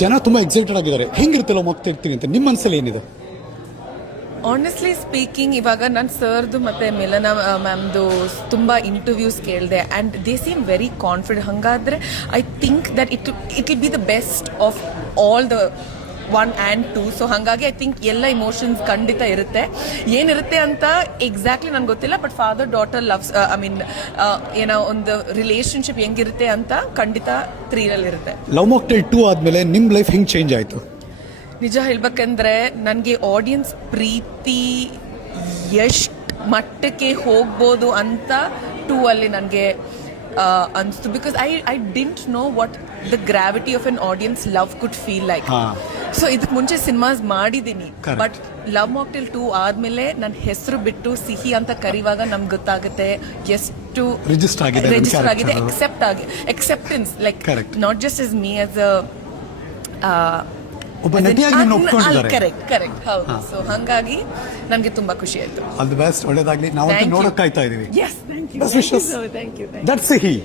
ಜನ ತುಂಬ ಎಕ್ಸೈಟೆಡ್ ಆಗಿದ್ದಾರೆ. ಹೆಂಗಿರುತ್ತೆ ಲವ್ ಆಗ್ತಿರ್ತೀನಿ ಅಂತ ನಿಮ್ಮ ಮನಸ್ಸಲ್ಲಿ ಏನಿದೆ? ಆನೆಸ್ಟ್ಲಿ ಸ್ಪೀಕಿಂಗ್, ಇವಾಗ ನಾನು ಸರ್ದು ಮತ್ತು ಮಿಲನಾ ಮ್ಯಾಮ್ದು ತುಂಬ ಇಂಟರ್ವ್ಯೂಸ್ ಕೇಳಿದೆ and they seem very confident. ಹಾಗಾದರೆ I think that it will be the best of all the 1 and 2. So ಹಾಗಾಗಿ ಐ ಥಿಂಕ್ ಎಲ್ಲ ಇಮೋಷನ್ಸ್ ಖಂಡಿತ ಇರುತ್ತೆ. ಏನಿರುತ್ತೆ ಅಂತ ಎಕ್ಸಾಕ್ಟ್ಲಿ ನನಗೆ ಗೊತ್ತಿಲ್ಲ, ಬಟ್ ಫಾದರ್ ಡಾಟರ್ ಲವ್ಸ್ ಏನೋ ಒಂದು ರಿಲೇಶನ್ಶಿಪ್ ಹೆಂಗಿರುತ್ತೆ ಅಂತ ಖಂಡಿತ 3 ಇರುತ್ತೆ. ಲವ್ ಮಾಕ್ಟೇಲ್ 2 ಆದಮೇಲೆ ನಿಮ್ಮ ಲೈಫ್ ಹೆಂಗೆ ಚೇಂಜ್ ಆಯಿತು? ನಿಜ ಹೇಳ್ಬೇಕಂದ್ರೆ ನನಗೆ ಆಡಿಯನ್ಸ್ ಪ್ರೀತಿ ಎಷ್ಟು ಮಟ್ಟಕ್ಕೆ ಹೋಗ್ಬೋದು ಅಂತ 2 ಅಲ್ಲಿ ನನಗೆ ಅನಿಸ್ತು. Because I didn't know what the gravity of N audience love could feel like. So ಇದಕ್ಕೆ ಮುಂಚೆ ಸಿನಿಮಾಸ್ ಮಾಡಿದ್ದೀನಿ, ಬಟ್ ಲವ್ ಮಾಕ್ಟೇಲ್ 2 ಆದಮೇಲೆ ನನ್ನ ಹೆಸರು ಬಿಟ್ಟು ಸಿಹಿ ಅಂತ ಕರೆಯುವಾಗ ನಮ್ಗೆ ಗೊತ್ತಾಗುತ್ತೆ ಎಷ್ಟು ರಿಜಿಸ್ಟರ್ ಆಗಿದೆ, acceptance like not just is me as ಒಬ್ಬ ನಟಿಯಾಗಿ ನಿಮ್ಮನ್ನು ಒಪ್ಕೊಂಡಿದ್ದಾರೆ. ಕರೆಕ್ಟ್ ಹೌದು. ಸೊ ಹಾಗಾಗಿ ನನಗೆ ತುಂಬಾ ಖುಷಿ ಆಯ್ತು. ಆಲ್ ದಿ ಬೆಸ್ಟ್, ಒಳ್ಳೆದಾಗಲಿ. ನಾವು ನೋಡೋಕೆ ಕಾಯ್ತಾ ಇದೀವಿ. Yes, thank you. Best wishes. Thank you. That's Sihi.